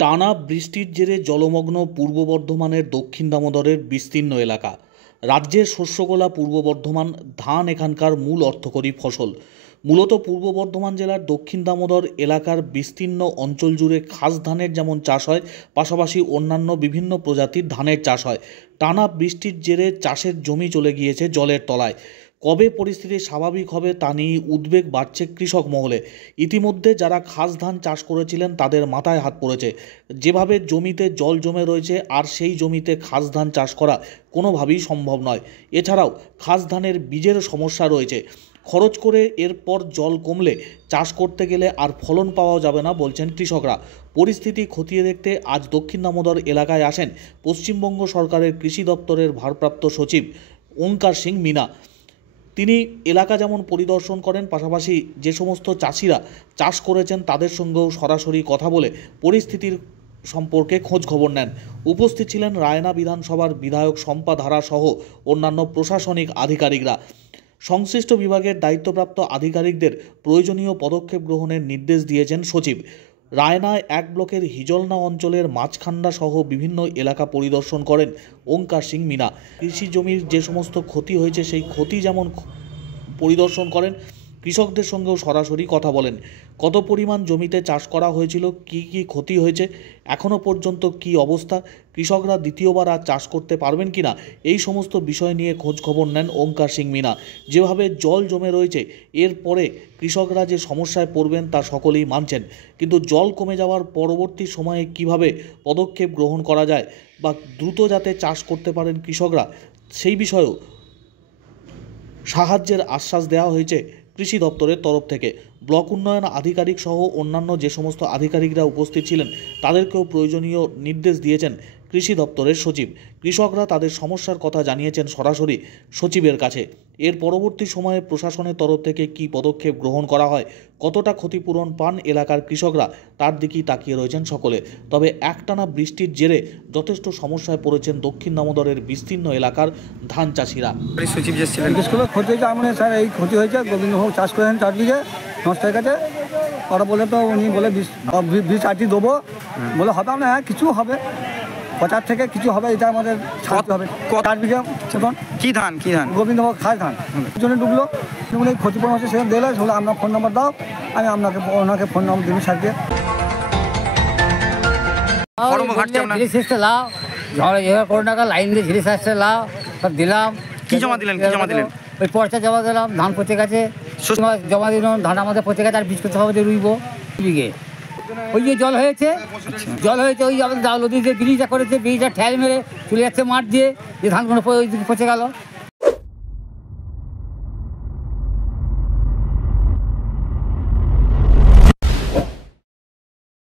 টানা বৃষ্টির জেরে জলমগ্ন পূর্ব বর্ধমানের দক্ষিণ দামোদরের বিস্তীর্ণ এলাকা। রাজ্যের শস্যগোলা পূর্ব বর্ধমান। ধান এখানকার মূল অর্থকরী ফসল। মূলত পূর্ব বর্ধমান জেলার দক্ষিণ দামোদর এলাকার বিস্তীর্ণ অঞ্চল জুড়ে খাস ধানের যেমন চাষ হয়, পাশাপাশি অন্যান্য বিভিন্ন প্রজাতির ধানের চাষ হয়। টানা বৃষ্টির জেরে চাষের জমি চলে গিয়েছে জলের তলায়। কবে পরিস্থিতি স্বাভাবিক হবে তা নিয়ে উদ্বেগ বাড়ছে কৃষক মহলে। ইতিমধ্যে যারা খাস ধান চাষ করেছিলেন তাদের মাথায় হাত পড়েছে। যেভাবে জমিতে জল জমে রয়েছে, আর সেই জমিতে খাস ধান চাষ করা কোনোভাবেই সম্ভব নয়। এছাড়াও খাস ধানের বীজের সমস্যা রয়েছে। খরচ করে এরপর জল কমলে চাষ করতে গেলে আর ফলন পাওয়া যাবে না বলছেন কৃষকরা। পরিস্থিতি খতিয়ে দেখতে আজ দক্ষিণ দামোদর এলাকায় আসেন পশ্চিমবঙ্গ সরকারের কৃষি দপ্তরের ভারপ্রাপ্ত সচিব ওঙ্কার সিং মিনা। তিনি এলাকা যেমন পরিদর্শন করেন, পাশাপাশি যে সমস্ত চাষিরা চাষ করেছেন তাদের সঙ্গেও সরাসরি কথা বলে পরিস্থিতির সম্পর্কে খোঁজ খবর নেন। উপস্থিত ছিলেন রায়না বিধানসভার বিধায়ক শম্পা ধারা সহ অন্যান্য প্রশাসনিক আধিকারিকরা। সংশ্লিষ্ট বিভাগের দায়িত্বপ্রাপ্ত আধিকারিকদের প্রয়োজনীয় পদক্ষেপ গ্রহণের নির্দেশ দিয়েছেন সচিব। রায়নায় এক ব্লকের হিজলনা অঞ্চলের মাঝখান্ডা সহ বিভিন্ন এলাকা পরিদর্শন করেন ওঙ্কার সিং মিনা। কৃষি জমির যে সমস্ত ক্ষতি হয়েছে সেই ক্ষতি যেমন পরিদর্শন করেন, কৃষকদের সঙ্গেও সরাসরি কথা বলেন। কত পরিমাণ জমিতে চাষ করা হয়েছিল, কি কি ক্ষতি হয়েছে, এখনও পর্যন্ত কি অবস্থা, কৃষকরা দ্বিতীয়বার আর চাষ করতে পারবেন কিনা, এই সমস্ত বিষয় নিয়ে খোঁজ খবর নেন ওঙ্কার সিং মিনা। যেভাবে জল জমে রয়েছে, এরপরে কৃষকরা যে সমস্যায় পড়বেন তা সকলেই মানছেন, কিন্তু জল কমে যাওয়ার পরবর্তী সময়ে কিভাবে পদক্ষেপ গ্রহণ করা যায় বা দ্রুত যাতে চাষ করতে পারেন কৃষকরা, সেই বিষয়েও সাহায্যের আশ্বাস দেওয়া হয়েছে কৃষি দপ্তরের তরফ থেকে। ব্লক উন্নয়ন আধিকারিক সহ অন্যান্য যে সমস্ত আধিকারিকরা উপস্থিত ছিলেন তাদেরকেও প্রয়োজনীয় নির্দেশ দিয়েছেন কৃষি দপ্তরের সচিব। কৃষকরা তাদের সমস্যার কথা জানিয়েছেন সরাসরি সচিবের কাছে। এর পরবর্তী সময়ে প্রশাসনের তরফ থেকে কী পদক্ষেপ গ্রহণ করা হয়, কতটা ক্ষতিপূরণ পান এলাকার কৃষকরা, তার দিকেই তাকিয়ে রয়েছেন সকলে। তবে একটানা বৃষ্টির জেরে যথেষ্ট সমস্যায় পড়েছেন দক্ষিণ দামোদরের বিস্তীর্ণ এলাকার ধান চাষিরা। সচিব ক্ষতি হয়েছে আমাদের স্যার, এই ক্ষতি হয়েছে গোবিন্দভোগ চাষ করেন 4 বিঘে নষ্ট হয়ে গেছে। ওরা বলে তো উনি বলে বীজ আটি দেবো বলে হবে না, হ্যাঁ কিছু হবে, পচার থেকে কিছু হবে, এটা আমাদের ছাড়তে হবে। 4 বিঘে সেখন কি ধান গোবিন্দভোগ খাস ধান পিছনে ডুবলো, এই ক্ষতিপূরণ হচ্ছে সেখানে দিলে সেগুলো আপনার ফোন নাম্বার দাও, আমি ওনাকে ফোন নাম্বার দিবি সারিয়ে লাও টাকা লাইন দিয়ে ঝিরিস আসছে লাও সব দিলাম। কি জমা দিলেন ওই পর্চা জমা দিলাম, ধান পচে গেছে জমা দিলাম, ধান আমাদের পচে গেছে, আর বীজ করতে হবে রুইব বিঘে। ওই যে জল হয়েছে ওই আমাদের নদীতে ব্রিজটা করেছে, ব্রিজটা ঠেল মেরে চলে যাচ্ছে মাঠ দিয়ে, যে ধানগুলো পচে গেল।